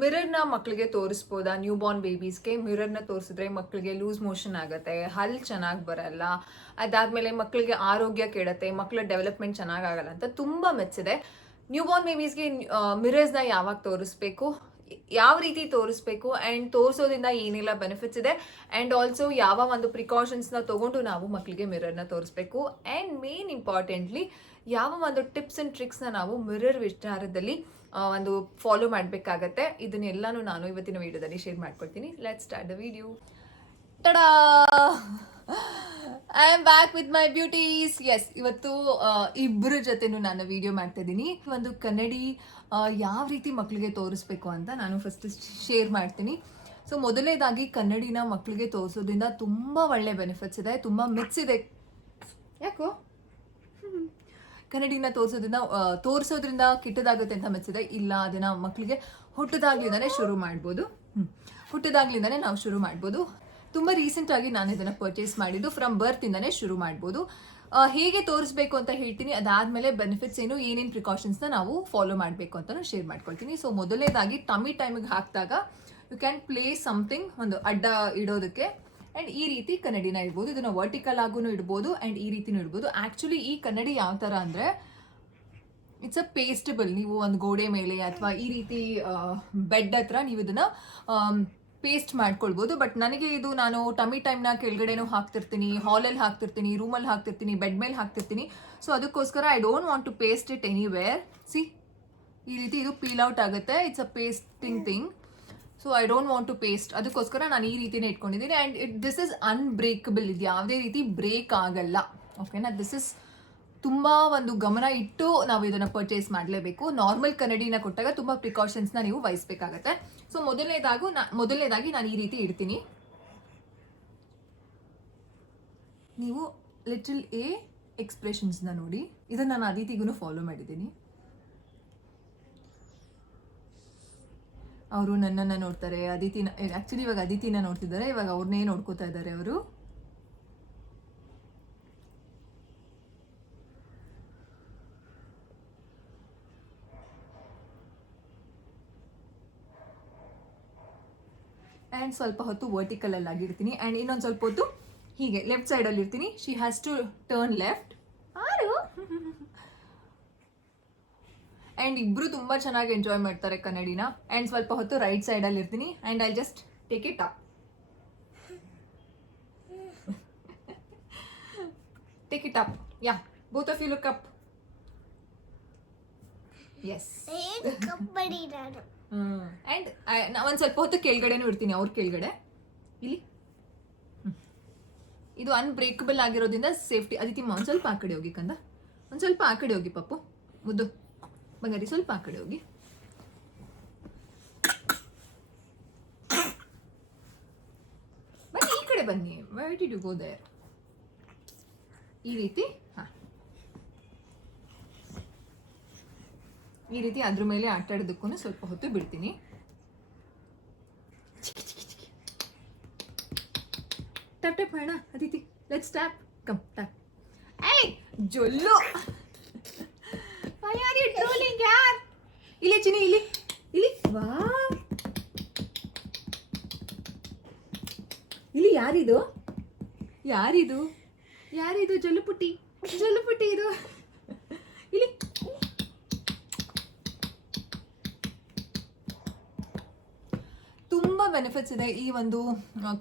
ಮಿರರ್ನ ಮಕ್ಕಳಿಗೆ ತೋರಿಸ್ಬೋದಾ? New Born ಬೇಬೀಸ್ಗೆ ಮಿರರ್ನ ತೋರಿಸಿದ್ರೆ ಮಕ್ಕಳಿಗೆ ಲೂಸ್ ಮೋಷನ್ ಆಗುತ್ತೆ, ಹಲ್ ಚೆನ್ನಾಗಿ ಬರಲ್ಲ, ಅದಾದ್ಮೇಲೆ ಮಕ್ಕಳಿಗೆ ಆರೋಗ್ಯ ಕೆಡುತ್ತೆ, ಮಕ್ಕಳ ಡೆವಲಪ್ಮೆಂಟ್ ಚೆನ್ನಾಗಾಗಲ್ಲ ಅಂತ ತುಂಬ ಮೆಚ್ಚಿದೆ. ನ್ಯೂ ಬಾರ್ನ್ ಬೇಬೀಸ್ಗೆ ಮಿರರ್ಸ್ನ ಯಾವಾಗ ತೋರಿಸ್ಬೇಕು, ಯಾವ ರೀತಿ ತೋರಿಸ್ಬೇಕು, ಆ್ಯಂಡ್ ತೋರಿಸೋದ್ರಿಂದ ಏನೆಲ್ಲ ಬೆನಿಫಿಟ್ಸ್ ಇದೆ, ಆ್ಯಂಡ್ ಆಲ್ಸೋ ಯಾವ ಒಂದು ಪ್ರಿಕಾಷನ್ಸ್ನ ತೊಗೊಂಡು ನಾವು ಮಕ್ಕಳಿಗೆ ಮಿರರ್ನ ತೋರಿಸ್ಬೇಕು, ಆ್ಯಂಡ್ ಮೇನ್ ಇಂಪಾರ್ಟೆಂಟ್ಲಿ ಯಾವ ಒಂದು ಟಿಪ್ಸ್ ಆ್ಯಂಡ್ ಟ್ರಿಕ್ಸ್ನ ನಾವು ಮಿರರ್ ವಿಚಾರದಲ್ಲಿ ಒಂದು ಫಾಲೋ ಮಾಡಬೇಕಾಗತ್ತೆ. ಇದನ್ನೆಲ್ಲಾನು ನಾನು ಇವತ್ತಿನ ವಿಡಿಯೋದಲ್ಲಿ ಶೇರ್ ಮಾಡ್ಕೊಳ್ತೀನಿ. Let's start the video. Tada, I am back with my beauties. Yes, ಇವತ್ತು ಇಬ್ಬರ ಜೊತೆನೂ ನಾನು ವಿಡಿಯೋ ಮಾಡ್ತಾ ಇದ್ದೀನಿ. ಒಂದು ಕನ್ನಡಿ ಯಾವ ರೀತಿ ಮಕ್ಕಳಿಗೆ ತೋರಿಸ್ಬೇಕು ಅಂತ ನಾನು ಫಸ್ಟ್ ಶೇರ್ ಮಾಡ್ತೀನಿ. ಸೊ ಮೊದಲನೇದಾಗಿ ಕನ್ನಡಿನ ಮಕ್ಕಳಿಗೆ ತೋರಿಸೋದ್ರಿಂದ ತುಂಬ ಒಳ್ಳೆ ಬೆನಿಫಿಟ್ಸ್ ಇದೆ, ತುಂಬ ಮಿತ್ಸ್ ಇದೆ. ಯಾಕೋ ಕನ್ನಡಿನ ತೋರಿಸೋದ್ರಿಂದ ಕೆಟ್ಟದಾಗುತ್ತೆ ಅಂತ ಮೆಚ್ಚಿದೆ? ಇಲ್ಲ, ಅದನ್ನ ಮಕ್ಕಳಿಗೆ ಹುಟ್ಟದಾಗ್ಲಿಂದಾನೆ ಶುರು ಮಾಡ್ಬೋದು. ಹುಟ್ಟದಾಗ್ಲಿಂದಾನೆ ನಾವು ಶುರು ಮಾಡ್ಬೋದು. ತುಂಬ ರೀಸೆಂಟಾಗಿ ನಾನು ಇದನ್ನು ಪರ್ಚೇಸ್ ಮಾಡಿದ್ದು. ಫ್ರಮ್ ಬರ್ತಿಂದಾನೆ ಶುರು ಮಾಡ್ಬೋದು. ಹೇಗೆ ತೋರಿಸ್ಬೇಕು ಅಂತ ಹೇಳ್ತೀನಿ, ಅದಾದಮೇಲೆ ಬೆನಿಫಿಟ್ಸ್ ಏನು, ಏನೇನು ಪ್ರಿಕಾಷನ್ಸ್ನ ನಾವು ಫಾಲೋ ಮಾಡಬೇಕು ಅಂತ ಶೇರ್ ಮಾಡ್ಕೊಳ್ತೀನಿ. ಸೊ ಮೊದಲನೇದಾಗಿ ಟಮಿ ಟೈಮಿಗೆ ಹಾಕಿದಾಗ ಯು ಕ್ಯಾನ್ ಪ್ಲೇಸ್ ಸಮಥಿಂಗ್, ಒಂದು ಅಡ್ಡ ಇಡೋದಕ್ಕೆ. ಆ್ಯಂಡ್ ಈ ರೀತಿ ಕನ್ನಡಿನ ಇಡ್ಬೋದು. ಇದನ್ನು ವರ್ಟಿಕಲ್ ಆಗೂ ಇಡ್ಬೋದು ಆ್ಯಂಡ್ ಈ ರೀತಿನೂ ಇಡ್ಬೋದು. ಆ್ಯಕ್ಚುಲಿ ಈ ಕನ್ನಡಿ ಯಾವ ಥರ ಅಂದರೆ ಇಟ್ಸ್ ಅ ಪೇಸ್ಟಬಲ್. ನೀವು ಒಂದು ಗೋಡೆ ಮೇಲೆ ಅಥವಾ ಈ ರೀತಿ ಬೆಡ್ ಹತ್ರ ನೀವು ಇದನ್ನು ಪೇಸ್ಟ್ ಮಾಡ್ಕೊಳ್ಬೋದು. ಬಟ್ ನನಗೆ ಇದು, ನಾನು ಟಮಿ ಟೈಮ್ನ ಕೆಳಗಡೆನೂ ಹಾಕ್ತಿರ್ತೀನಿ, ಹಾಲಲ್ಲಿ ಹಾಕ್ತಿರ್ತೀನಿ, ರೂಮಲ್ಲಿ ಹಾಕ್ತಿರ್ತೀನಿ, ಬೆಡ್ ಮೇಲೆ ಹಾಕ್ತಿರ್ತೀನಿ. ಸೊ ಅದಕ್ಕೋಸ್ಕರ I don't want to paste it anywhere. See, ಈ ರೀತಿ ಇದು ಪೀಲ್ ಔಟ್ ಆಗುತ್ತೆ. It's a pasting thing. So I don't want to paste. ಅದಕ್ಕೋಸ್ಕರ ನಾನು ಈ ರೀತಿನೇ ಇಟ್ಕೊಂಡಿದ್ದೀನಿ. And this is unbreakable. ಇದು ಯಾವುದೇ ರೀತಿ ಬ್ರೇಕ್ ಆಗಲ್ಲ. ಓಕೆನಾ? ದಿಸ್ ಇಸ್ ತುಂಬ ಒಂದು ಗಮನ ಇಟ್ಟು ನಾವು ಇದನ್ನು ಪರ್ಚೇಸ್ ಮಾಡಲೇಬೇಕು. ನಾರ್ಮಲ್ ಕನ್ನಡಿನ ಕೊಟ್ಟಾಗ ತುಂಬ ಪ್ರಿಕಾಷನ್ಸ್ನ ನೀವು ವಹಿಸ್ಬೇಕಾಗತ್ತೆ. ಸೊ ಮೊದಲನೇದಾಗಿ ನಾನು ಈ ರೀತಿ ಇಡ್ತೀನಿ. ನೀವು ಲಿಟಲ್ ಎಕ್ಸ್ಪ್ರೆಷನ್ಸ್ನ ನೋಡಿ. ಇದನ್ನು ನಾನು ಅದಿತಿಗೂ ಫಾಲೋ ಮಾಡಿದ್ದೀನಿ. ಅವರು ನನ್ನನ್ನು ನೋಡ್ತಾರೆ, ಆ್ಯಕ್ಚುಲಿ ಇವಾಗ ಅದಿತಿನ ನೋಡ್ತಿದ್ದಾರೆ, ಇವಾಗ ಅವ್ರನ್ನೇ ನೋಡ್ಕೋತಾ ಇದ್ದಾರೆ ಅವರು. ಆ್ಯಂಡ್ ಸ್ವಲ್ಪ ಹೊತ್ತು ವರ್ಟಿಕಲಲ್ಲಿ ಆಗಿರ್ತೀನಿ. ಆ್ಯಂಡ್ ಇನ್ನೊಂದು ಸ್ವಲ್ಪ ಹೊತ್ತು ಹೀಗೆ ಲೆಫ್ಟ್ ಸೈಡಲ್ಲಿ ಇರ್ತೀನಿ. She has to turn left. And ಇಬ್ಬರು ತುಂಬ ಚೆನ್ನಾಗಿ ಎಂಜಾಯ್ ಮಾಡ್ತಾರೆ ಕನ್ನಡಿನ. ಆ್ಯಂಡ್ ಸ್ವಲ್ಪ ಹೊತ್ತು ರೈಟ್ ಸೈಡಲ್ಲಿ ಇರ್ತೀನಿ. And I just take it up. Take it up. Yeah, both of you look up. Yes. And ಒಂದು ಸ್ವಲ್ಪ ಹೊತ್ತು ಕೆಳಗಡೆನೂ ಇರ್ತೀನಿ, ಅವ್ರ ಕೆಳಗಡೆ. ಇಲ್ಲಿ ಇದು ಅನ್ಬ್ರೇಕಬಲ್ ಆಗಿರೋದ್ರಿಂದ ಸೇಫ್ಟಿ. ಅದಿತಿ, ಒಂದು ಸ್ವಲ್ಪ ಆ ಕಡೆ ಹೋಗಿ ಕಂದ, ಒಂದು ಸ್ವಲ್ಪ ಆ ಕಡೆ ಹೋಗಿ ಪಪ್ಪು, ಮುದ್ದು ಬಂಗಾರಿ, ಸ್ವಲ್ಪ ಆ ಕಡೆ ಹೋಗಿ. ಬನ್ನಿ, ಈ ಕಡೆ ಬನ್ನಿ. Where did you go there? ಈ ರೀತಿ, ಹಾಂ, ಈ ರೀತಿ ಅದ್ರ ಮೇಲೆ ಆಟ ಆಡೋದಕ್ಕೂ ಸ್ವಲ್ಪ ಹೊತ್ತು ಬಿಡ್ತೀನಿ. ಟ್ಯಾಪ್ ಟ್ಯಾಪ್ ಮಾಡೋಣ Aditi. Let's tap. Come tap. ಏಯ್ ಜೊಲ್ಲು, ಯಾರ್ ಇಲ್ಲಿ ಚಿನಿ, ಇಲ್ಲಿ ಇಲ್ಲಿ. ವಾ, ಇಲ್ಲಿ ಯಾರಿದು? ಯಾರಿದು? ಯಾರಿದು? ಜೊಲ್ಲುಪುಟ್ಟಿ, ಜೊಲ್ಲುಪುಟ್ಟಿ ಇದು. ಇಲ್ಲಿ ತುಂಬ ಬೆನಿಫಿಟ್ಸ್ ಇದೆ ಈ ಒಂದು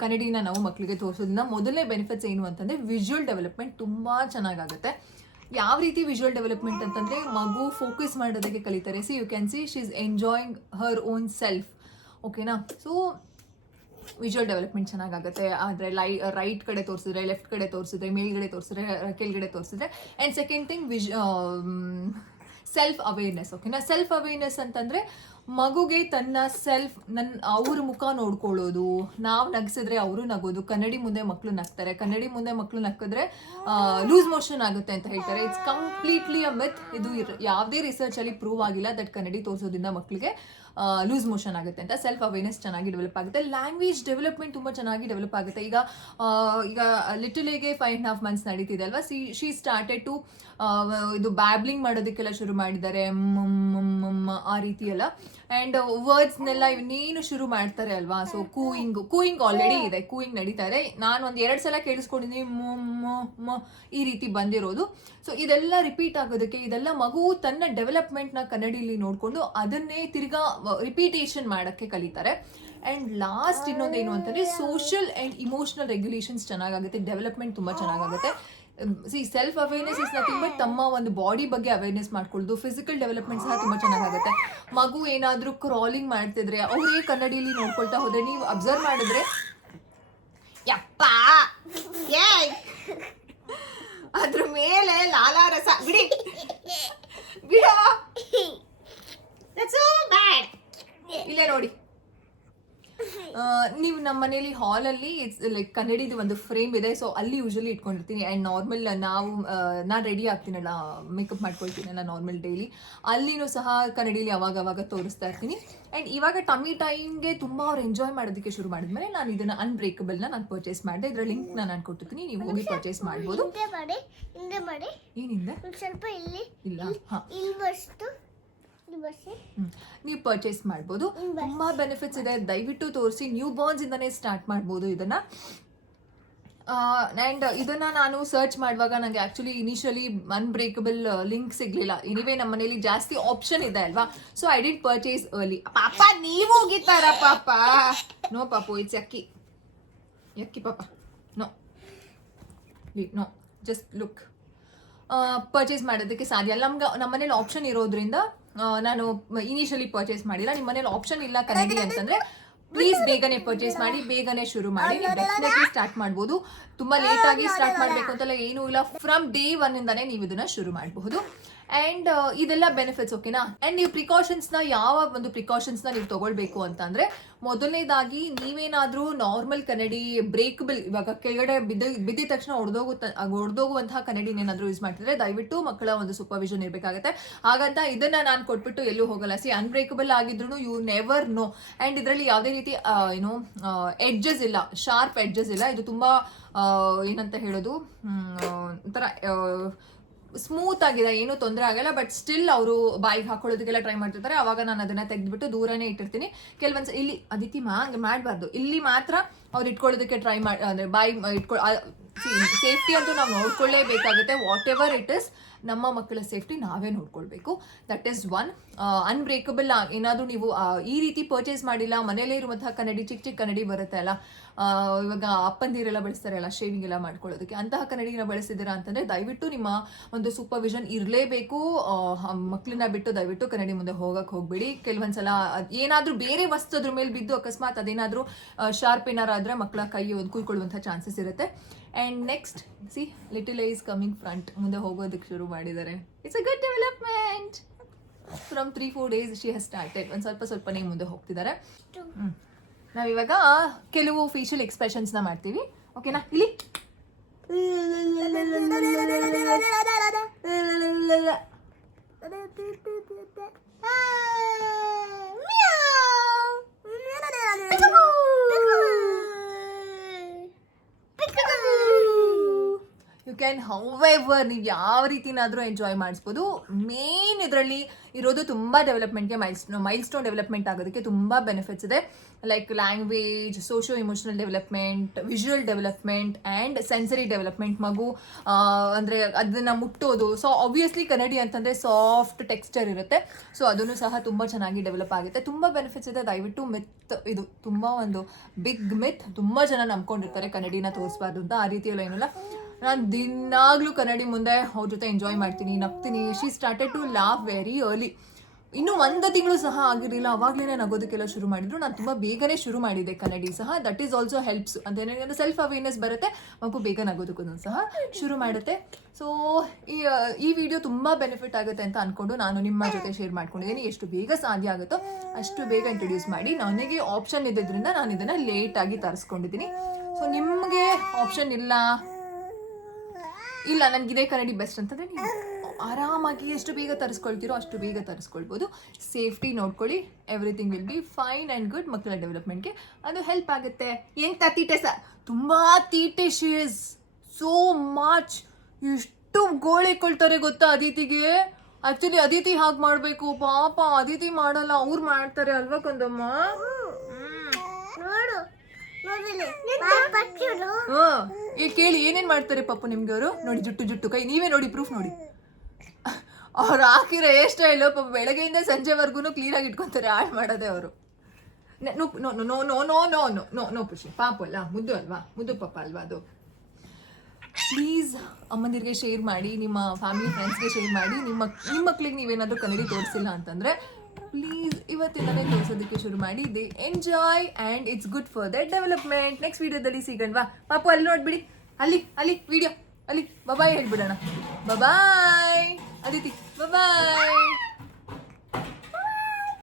ಕನ್ನಡಿನ ನಾವು ಮಕ್ಕಳಿಗೆ ತೋರಿಸೋದ್ರಿಂದ. ಮೊದಲನೇ ಬೆನಿಫಿಟ್ಸ್ ಏನು ಅಂತಂದರೆ ವಿಜುವಲ್ ಡೆವಲಪ್ಮೆಂಟ್ ತುಂಬ ಚೆನ್ನಾಗಾಗುತ್ತೆ. ಯಾವ ರೀತಿ ವಿಜುವಲ್ ಡೆವಲಪ್ಮೆಂಟ್ ಅಂತಂದರೆ ಮಗು ಫೋಕಸ್ ಮಾಡೋದಕ್ಕೆ ಕಲಿತಾರೆ. See, you can see she is enjoying her own self. ಓಕೆನಾ? ಸೊ ವಿಜುವಲ್ ಡೆವಲಪ್ಮೆಂಟ್ ಚೆನ್ನಾಗಾಗುತ್ತೆ. ಆದರೆ ರೈಟ್ ಕಡೆ ತೋರಿಸಿದ್ರೆ, ಲೆಫ್ಟ್ ಕಡೆ ತೋರಿಸಿದ್ರೆ, ಮೇಲ್ಗಡೆ ತೋರಿಸಿದ್ರೆ, ಕೆಳಗಡೆ ತೋರಿಸಿದ್ರೆ. And second thing self awareness. ಓಕೆನಾ? ಸೆಲ್ಫ್ ಅವೇರ್ನೆಸ್ ಅಂತಂದರೆ ಮಗುಗೆ ತನ್ನ ಅವ್ರ ಮುಖ ನೋಡ್ಕೊಳ್ಳೋದು, ನಾವು ನಗಿಸಿದ್ರೆ ಅವರು ನಗೋದು. ಕನ್ನಡಿ ಮುಂದೆ ಮಕ್ಕಳು ನಗ್ತಾರೆ, ಕನ್ನಡಿ ಮುಂದೆ ಮಕ್ಕಳು ನಕ್ಕಿದ್ರೆ ಲೂಸ್ ಮೋಷನ್ ಆಗುತ್ತೆ ಅಂತ ಹೇಳ್ತಾರೆ. ಇಟ್ಸ್ ಕಂಪ್ಲೀಟ್ಲಿ ಅ ಮಿತ್. ಇದು ಯಾವುದೇ ರಿಸರ್ಚಲ್ಲಿ ಪ್ರೂವ್ ಆಗಿಲ್ಲ ದಟ್ ಕನ್ನಡಿ ತೋರಿಸೋದ್ರಿಂದ ಮಕ್ಕಳಿಗೆ ಲೂಸ್ ಮೋಷನ್ ಆಗುತ್ತೆ ಅಂತ. ಸೆಲ್ಫ್ ಅವೇರ್ನೆಸ್ ಚೆನ್ನಾಗಿ ಡೆವಲಪ್ ಆಗುತ್ತೆ. ಲ್ಯಾಂಗ್ವೇಜ್ ಡೆವಲಪ್ಮೆಂಟ್ ತುಂಬ ಚೆನ್ನಾಗಿ ಡೆವಲಪ್ ಆಗುತ್ತೆ. ಈಗ ಲಿಟಲಿಗೆ 5.5 months ನಡೀತಿದೆ ಅಲ್ವಾ. ಶಿ ಸ್ಟಾರ್ಟೆಡ್ ಟು ಇದು ಬ್ಯಾಬ್ಲಿಂಗ್ ಮಾಡೋದಕ್ಕೆಲ್ಲ ಶುರು ಮಾಡಿದ್ದಾರೆ, ಆ ರೀತಿ ಎಲ್ಲ. ಆ್ಯಂಡ್ ವರ್ಡ್ಸ್ನೆಲ್ಲ ಇನ್ನೇನು ಶುರು ಮಾಡ್ತಾರೆ ಅಲ್ವಾ. ಸೊ ಕೂಯಿಂಗ್ ಆಲ್ರೆಡಿ ಇದೆ, ಕೂಯಿಂಗ್ ನಡೀತಾ ಇದೆ. ನಾನು ಒಂದು 2 ಸಲ ಕೇಳಿಸ್ಕೊಂಡಿದ್ದೀನಿ ಈ ರೀತಿ ಬಂದಿರೋದು. ಸೊ ಇದೆಲ್ಲ ರಿಪೀಟ್ ಆಗೋದಕ್ಕೆ, ಇದೆಲ್ಲ ಮಗು ತನ್ನ ಡೆವಲಪ್ಮೆಂಟ್ನ ಕನ್ನಡಿಲಿ ನೋಡಿಕೊಂಡು ಅದನ್ನೇ ತಿರ್ಗಾ ರಿಪೀಟೇಷನ್ ಮಾಡೋಕ್ಕೆ ಕಲಿತಾರೆ. ಆ್ಯಂಡ್ ಲಾಸ್ಟ್ ಇನ್ನೊಂದೇನು ಅಂತಂದರೆ ಸೋಷಿಯಲ್ ಆ್ಯಂಡ್ ಇಮೋಷನಲ್ ರೆಗ್ಯುಲೇಷನ್ಸ್ ಚೆನ್ನಾಗಾಗುತ್ತೆ, ಡೆವಲಪ್ಮೆಂಟ್ ತುಂಬ ಚೆನ್ನಾಗಾಗುತ್ತೆ. Self awareness is nothing but ತಮ್ಮ ಒಂದು ಬಾಡಿ ಬಗ್ಗೆ ಅವೇರ್ನೆಸ್ ಮಾಡ್ಕೊಳ್ಳೋದು. ಫಿಸಿಕಲ್ ಡೆವಲಪ್ಮೆಂಟ್ ಸಹ ತುಂಬ ಚೆನ್ನಾಗಾಗುತ್ತೆ. ಮಗು ಏನಾದರೂ ಕ್ರಾಲಿಂಗ್ ಮಾಡ್ತಿದ್ರೆ ಅವರೇ ಕನ್ನಡಿಯಲ್ಲಿ ನೋಡ್ಕೊಳ್ತಾ ಹೋದ್ರೆ ನೀವು ಅಬ್ಸರ್ವ್ ಮಾಡಿದ್ರೆ ಯಪ್ಪ ಅದ್ರ ಮೇಲೆ ಲಾಲಾರಸ ಬಿಡಿ ಬಿಡ, that's so bad. ಇಲ್ಲೇ ನೋಡಿ, ನೀವು ನಮ್ಮ ಮನೇಲಿ ಹಾಲಲ್ಲಿ ಲೈಕ್ ಕನ್ನಡಿದು ಒಂದು ಫ್ರೇಮ್ ಇದೆ. ಸೊ ಅಲ್ಲಿ ಯೂಶಲಿ ಇಟ್ಕೊಂಡಿರ್ತೀನಿ. ಆ್ಯಂಡ್ ನಾರ್ಮಲ್ ನಾನು ರೆಡಿ ಆಗ್ತೀನಲ್ಲ, ಮೇಕಪ್ ಮಾಡ್ಕೊಳ್ತೀನಲ್ಲ ನಾರ್ಮಲ್ ಡೈಲಿ, ಅಲ್ಲಿನೂ ಸಹ ಕನ್ನಡಿಲಿ ಅವಾಗ ತೋರಿಸ್ತಾ ಇರ್ತೀನಿ. ಆ್ಯಂಡ್ ಇವಾಗ ಟಮ್ಮಿ ಟೈಮ್ಗೆ ತುಂಬ ಅವ್ರು ಎಂಜಾಯ್ ಮಾಡೋದಕ್ಕೆ ಶುರು ಮಾಡಿದ್ಮೇಲೆ ನಾನು ಇದನ್ನು ಅನ್ಬ್ರೇಕಬಲ್ನ ನಾನು ಪರ್ಚೇಸ್ ಮಾಡಿದೆ. ಇದರ ಲಿಂಕ್ ನಾನು ಕೊಟ್ಟಿರ್ತೀನಿ, ನೀವು ಹೋಗಿ ಪರ್ಚೇಸ್ ಮಾಡ್ಬೋದು. ಏನಿಂದ ಸ್ವಲ್ಪ ಇಲ್ಲಿ ಇಲ್ಲ, ಹಾಂ, ನೀವು ಪರ್ಚೇಸ್ ಮಾಡ್ಬೋದು. ತುಂಬಾ ಬೆನಿಫಿಟ್ಸ್ ಇದೆ, ದಯವಿಟ್ಟು ತೋರಿಸಿ. ನ್ಯೂ ಬಾರ್ನ್ಸ್ ಇಂದಾನೆ ಸ್ಟಾರ್ಟ್ ಮಾಡ್ಬೋದು ಇದನ್ನ. ಆ್ಯಂಡ್ ಇದನ್ನ ನಾನು ಸರ್ಚ್ ಮಾಡುವಾಗ ನನಗೆ ಆಕ್ಚುಲಿ ಇನಿಷಿಯಲಿ ಅನ್ಬ್ರೇಕಬಲ್ ಲಿಂಕ್ ಸಿಗ್ಲಿಲ್ಲ. ಎನಿವೇ ನಮ್ಮ ಮನೇಲಿ ಜಾಸ್ತಿ ಆಪ್ಷನ್ ಇದೆ ಅಲ್ವಾ, so I did purchase early. ಪಾಪ ನೀವು ಹೋಗಿತ್ತಾರ ಪಾಪ. ನೋ ಪಾಪು, ಇಟ್ಸ್ ಯಕ್ಕಿ ಪಾಪ, ನೋ ಜಸ್ಟ್ ಲುಕ್. ಪರ್ಚೇಸ್ ಮಾಡೋದಕ್ಕೆ ಸಾಧ್ಯ ಅಲ್ಲ. ನಮ್ಮ ಮನೇಲಿ ಆಪ್ಷನ್ ಇರೋದ್ರಿಂದ ನಾನು ಇನಿಷಿಯಲಿ ಪರ್ಚೇಸ್ ಮಾಡಿಲ್ಲ. ನಿಮ್ಮ ಮನೇಲಿ ಆಪ್ಷನ್ ಇಲ್ಲ ಕನ್ನಡಿ ಅಂತಂದ್ರೆ ಪ್ಲೀಸ್ ಬೇಗನೆ ಪರ್ಚೇಸ್ ಮಾಡಿ, ಬೇಗನೆ ಶುರು ಮಾಡಿ. ನೀವು ಡೆಫಿನೆಟ್ಲಿ ಸ್ಟಾರ್ಟ್ ಮಾಡ್ಬೋದು. ತುಂಬಾ ಲೇಟ್ ಆಗಿ ಸ್ಟಾರ್ಟ್ ಮಾಡಬೇಕು ಅಂತೆಲ್ಲ ಏನೂ ಇಲ್ಲ. ಫ್ರಮ್ ಡೇ 1 ಇಂದಾನೆ ನೀವು ಇದನ್ನ ಶುರು ಮಾಡಬಹುದು. ಆ್ಯಂಡ್ ಇದೆಲ್ಲ ಬೆನಿಫಿಟ್ಸ್, ಓಕೆನಾ. ಆ್ಯಂಡ್ ನೀವು ಯಾವ ಒಂದು ಪ್ರಿಕಾಷನ್ಸ್ನ ನೀವು ತಗೊಳ್ಬೇಕು ಅಂತಂದರೆ, ಮೊದಲನೇದಾಗಿ ನೀವೇನಾದರೂ ನಾರ್ಮಲ್ ಕನ್ನಡಿ ಬ್ರೇಕಬಲ್, ಇವಾಗ ಕೆಳಗಡೆ ಬಿದ್ದಿದ ತಕ್ಷಣ ಒಡೆದೋಗುವಂತಹ ಕನ್ನಡಿನೇನಾದರೂ ಯೂಸ್ ಮಾಡ್ತಿದ್ರೆ ದಯವಿಟ್ಟು ಮಕ್ಕಳ ಒಂದು ಸೂಪರ್ವಿಷನ್ ಇರಬೇಕಾಗುತ್ತೆ. ಹಾಗಂತ ಇದನ್ನು ನಾನು ಕೊಟ್ಬಿಟ್ಟು ಎಲ್ಲೂ ಹೋಗಲ್ಲ. ಅನ್ಬ್ರೇಕಬಲ್ ಆಗಿದ್ರು ಯು ನೆವರ್ ನೋ. ಆ್ಯಂಡ್ ಇದರಲ್ಲಿ ಯಾವುದೇ ರೀತಿ ಎಡ್ಜಸ್ ಇಲ್ಲ, ಶಾರ್ಪ್ ಎಡ್ಜಸ್ ಇಲ್ಲ. ಇದು ತುಂಬ ಏನಂತ ಹೇಳೋದು, ಒಂಥರ ಸ್ಮೂತ್ ಆಗಿದೆ, ಏನೂ ತೊಂದರೆ ಆಗಲ್ಲ. ಬಟ್ ಸ್ಟಿಲ್ ಅವರು ಬಾಯಿಗೆ ಹಾಕೊಳ್ಳೋದಕ್ಕೆಲ್ಲ ಟ್ರೈ ಮಾಡ್ತಿರ್ತಾರೆ. ಅವಾಗ ನಾನು ಅದನ್ನ ತೆಗೆದ್ಬಿಟ್ಟು ದೂರನೇ ಇಟ್ಟಿರ್ತೀನಿ. ಕೆಲವೊಂದ್ಸ ಇಲ್ಲಿ ಅದಿತಿ ಹಂಗೆ ಮಾಡಬಾರ್ದು, ಇಲ್ಲಿ ಮಾತ್ರ ಅವ್ರು ಇಟ್ಕೊಳ್ಳೋದಕ್ಕೆ ಟ್ರೈ ಮಾಡಿ, ಅಂದರೆ ಬಾಯಿ ಸೇಫ್ಟಿ ಅಂತೂ ನಾವು ನೋಡ್ಕೊಳ್ಳೇಬೇಕಾಗುತ್ತೆ. ವಾಟ್ ಎವರ್ ಇಟ್ ಇಸ್, ನಮ್ಮ ಮಕ್ಕಳ ಸೇಫ್ಟಿ ನಾವೇ ನೋಡ್ಕೊಳ್ಬೇಕು. That is one. ಅನ್ಬ್ರೇಕಬಲ್ ಏನಾದರೂ ನೀವು ಈ ರೀತಿ ಪರ್ಚೇಸ್ ಮಾಡಿಲ್ಲ, ಮನೇಲೇ ಇರುವಂತಹ ಕನ್ನಡಿ, ಚಿಕ್ಕ ಕನ್ನಡಿ ಬರುತ್ತೆ ಅಲ್ಲ, ಇವಾಗ ಅಪ್ಪಂದಿರೆಲ್ಲ ಬಳಸ್ತಾರಲ್ಲ ಶೇವಿಂಗ್ ಎಲ್ಲ ಮಾಡ್ಕೊಳ್ಳೋದಕ್ಕೆ, ಅಂತಹ ಕನ್ನಡಿನ ಬಳಸಿದ್ದೀರಾ ಅಂತಂದರೆ ದಯವಿಟ್ಟು ನಿಮ್ಮ ಒಂದು ಸೂಪರ್ವಿಷನ್ ಇರಲೇಬೇಕು. ಮಕ್ಕಳನ್ನ ಬಿಟ್ಟು ದಯವಿಟ್ಟು ಕನ್ನಡಿ ಮುಂದೆ ಹೋಗಬೇಡಿ. ಕೆಲವೊಂದ್ಸಲ ಏನಾದರೂ ಬೇರೆ ವಸ್ತು ಅದ್ರ ಮೇಲೆ ಬಿದ್ದು ಅಕಸ್ಮಾತ್ ಅದೇನಾದರೂ ಶಾರ್ಪ್ ಏನಾರು ಆದರೆ ಮಕ್ಕಳ ಕೈ ಕೂತ್ಕೊಳ್ಳುವಂಥ ಚಾನ್ಸಸ್ ಇರುತ್ತೆ. And next little I is coming front, ಮುಂದೆ ಹೋಗೋದಕ್ಕೆ ಶುರು ಮಾಡಿದ್ದಾರೆ. It's a good development. From 3-4 days she has started. ಒಂದು ಸ್ವಲ್ಪನೇ ಮುಂದೆ ಹೋಗ್ತಿದ್ದಾರೆ. ನಾವಿವಾಗ ಕೆಲವು ಫೇಶಿಯಲ್ ಎಕ್ಸ್ಪ್ರೆಷನ್ಸ್ನ ಮಾಡ್ತೀವಿ, ಓಕೆನಾ. ಇಲ್ಲಿ ಯು ಕ್ಯಾನ್ ಹೌಎವರ್ ನೀವು ಯಾವ ರೀತಿನಾದರೂ ಎಂಜಾಯ್ ಮಾಡಿಸ್ಬೋದು. ಮೇನ್ ಇದರಲ್ಲಿ ಇರೋದು ತುಂಬ ಡೆವಲಪ್ಮೆಂಟ್ಗೆ ಮೈಲ್ಸ್ಟೋನ್ ಡೆವಲಪ್ಮೆಂಟ್ ಆಗೋದಕ್ಕೆ ತುಂಬ ಬೆನಿಫಿಟ್ಸ್ ಇದೆ. Like language, socio emotional development, visual development and sensory development. ಮಗು ಅಂದರೆ ಅದನ್ನು ಮುಟ್ಟೋದು. ಸೊ ಆಬ್ವಿಯಸ್ಲಿ ಕನ್ನಡಿ ಅಂತಂದರೆ ಸಾಫ್ಟ್ ಟೆಕ್ಸ್ಚರ್ ಇರುತ್ತೆ. ಸೊ ಅದನ್ನು ಸಹ ತುಂಬ ಚೆನ್ನಾಗಿ ಡೆವಲಪ್ ಆಗುತ್ತೆ. ತುಂಬ ಬೆನಿಫಿಟ್ಸ್ ಇದೆ. ದಯವಿಟ್ಟು ಮಿತ್, ಇದು ತುಂಬ ಒಂದು ಬಿಗ್ ಮಿತ್. ತುಂಬ ಜನ ನಂಬ್ಕೊಂಡಿರ್ತಾರೆ ಕನ್ನಡಿನ ತೋರಿಸ್ಬಾರ್ದು ಅಂತ. ಆ ರೀತಿಯಲ್ಲ ಏನಿಲ್ಲ. ನಾನು ದಿನಾಗ್ಲೂ ಕನ್ನಡಿ ಮುಂದೆ ಅವ್ರ ಜೊತೆ ಎಂಜಾಯ್ ಮಾಡ್ತೀನಿ, ನಗ್ತೀನಿ. She started to laugh very early. ಇನ್ನೂ 1 ತಿಂಗಳು ಸಹ ಆಗಿರಲಿಲ್ಲ, ಅವಾಗಲೇ ನಗೋದಕ್ಕೆಲ್ಲ ಶುರು ಮಾಡಿದ್ರು. ನಾನು ತುಂಬ ಬೇಗನೆ ಶುರು ಮಾಡಿದ್ದೆ ಕನ್ನಡಿ ಸಹ. ದಟ್ ಈಸ್ ಆಲ್ಸೋ ಹೆಲ್ಪ್ಸ್ ಅಂತ ಏನಾದ್ರೆ ಸೆಲ್ಫ್ ಅವೇರ್ನೆಸ್ ಬರುತ್ತೆ, ಮಗು ಬೇಗ ನಗೋದಕ್ಕೂ ಸಹ ಶುರು ಮಾಡುತ್ತೆ. ಸೊ ಈ ವಿಡಿಯೋ ತುಂಬ ಬೆನಿಫಿಟ್ ಆಗುತ್ತೆ ಅಂತ ಅಂದ್ಕೊಂಡು ನಾನು ನಿಮ್ಮ ಜೊತೆ ಶೇರ್ ಮಾಡ್ಕೊಂಡಿದ್ದೀನಿ. ಎಷ್ಟು ಬೇಗ ಸಾಧ್ಯ ಆಗುತ್ತೋ ಅಷ್ಟು ಬೇಗ ಇಂಟ್ರೊಡ್ಯೂಸ್ ಮಾಡಿ. ನನಗೆ ಆಪ್ಷನ್ ಇದ್ದಿದ್ದರಿಂದ ನಾನು ಇದನ್ನು ಲೇಟಾಗಿ ತರಿಸ್ಕೊಂಡಿದ್ದೀನಿ. ಸೊ ನಿಮಗೆ ಆಪ್ಷನ್ ಇಲ್ಲ ನನಗಿದೆ ಕನ್ನಡಿ ಬೆಸ್ಟ್ ಅಂತಂದರೆ ನೀವು ಆರಾಮಾಗಿ ಎಷ್ಟು ಬೇಗ ತರಿಸ್ಕೊಳ್ತೀರೋ ಅಷ್ಟು ಬೇಗ ತರಿಸ್ಕೊಳ್ಬೋದು. ಸೇಫ್ಟಿ ನೋಡ್ಕೊಳ್ಳಿ, everything will be fine and good. ಮಕ್ಕಳ ಡೆವಲಪ್ಮೆಂಟ್ಗೆ ಅದು ಹೆಲ್ಪ್ ಆಗುತ್ತೆ. ಎಂತ ತೀಟೆ ತುಂಬ ತೀಟೆ, ಶಿ ಇಸ್ ಸೋ ಮಚ್. ಎಷ್ಟು ಗೋಳಿಕೊಳ್ತಾರೆ ಗೊತ್ತಾ ಅದಿತಿಗೆ. ಆಕ್ಚುಲಿ ಅದಿತಿ ಹಾಗೆ ಮಾಡ್ಬೇಕು, ಪಾಪ ಅದಿತಿ ಮಾಡಲ್ಲ, ಅವ್ರು ಮಾಡ್ತಾರೆ ಅಲ್ವಾ ಕಂದಮ್ಮ? ಈಗ ಕೇಳಿ ಏನೇನ್ ಮಾಡ್ತಾರೆ ಪಾಪ ನಿಮ್ಗೆ ಅವರು? ನೋಡಿ ಜುಟ್ಟು ಜುಟ್ಟು ಕೈ, ನೀವೇ ನೋಡಿ ಪ್ರೂಫ್ ನೋಡಿ. ಅವ್ರು ಹಾಕಿರೋ ಹೇರ್ ಸ್ಟೈಲು ಪಾಪ ಬೆಳಗ್ಗೆಯಿಂದ ಸಂಜೆವರೆಗೂ ಕ್ಲೀನ್ ಆಗಿ ಇಟ್ಕೊಂತಾರೆ, ಹಾಳು ಮಾಡೋದೇ ಅವರು. No no no no no no no no no no ಖುಷಿ, ಪಾಪ ಅಲ್ಲ, ಮುದ್ದು ಅಲ್ವಾ, ಮುದ್ದು ಪಾಪ ಅಲ್ವಾ ಅದು. ಪ್ಲೀಸ್ ಅಮ್ಮಂದಿರಿಗೆ ಶೇರ್ ಮಾಡಿ, ನಿಮ್ಮ ಫ್ಯಾಮಿಲಿ ಫ್ರೆಂಡ್ಸ್ಗೆ ಶೇರ್ ಮಾಡಿ. ನಿಮ್ಮ ಮಕ್ಳಿಗೆ ನೀವೇನಾದರೂ ಕನ್ನಡಿ ತೋರಿಸಿಲ್ಲ ಅಂತಂದರೆ ಪ್ಲೀಸ್ ಇವತ್ತಿಂದನೇ ತೋರಿಸೋದಕ್ಕೆ ಶುರು ಮಾಡಿ. They enjoy and it's good for there development. Next ವೀಡಿಯೋದಲ್ಲಿ ಸಿಗೋಣವಾ? ಪಾಪು ಅಲ್ಲಿ ನೋಡ್ಬಿಡಿ, ಅಲ್ಲಿ ವಿಡಿಯೋ ಅಲ್ಲಿ. ಬಾಯ್ ಹೇಳ್ಬಿಡೋಣ. ಬಾಯ್ ಅದಿತಿ, ಬಾಯ್.